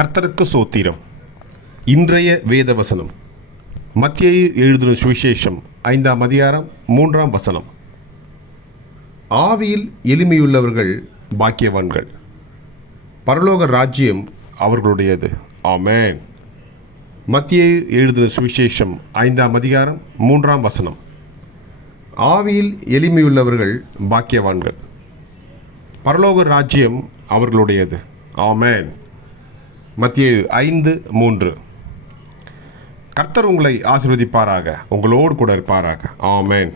கர்த்தருக்கு சோத்திரம். இன்றைய வேத வசனம் மத்தியை எழுதின சுவிசேஷம் ஐந்தாம் அதிகாரம் மூன்றாம் வசனம். ஆவியில் எளிமையுள்ளவர்கள் பாக்கியவான்கள். பரலோக ராஜ்யம் அவர்களுடையது. ஆமேன். மத்தியை எழுதின சுவிசேஷம் ஐந்தாம் அதிகாரம் மூன்றாம் வசனம். ஆவியில் எளிமையுள்ளவர்கள் பாக்கியவான்கள். பரலோக ராஜ்யம் அவர்களுடையது. ஆமேன். மத்திய ஐந்து மூன்று. கர்த்தர் உங்களை ஆசீர்வதிப்பாராக. உங்களோடு கூட இருப்பாராக. ஆமேன்.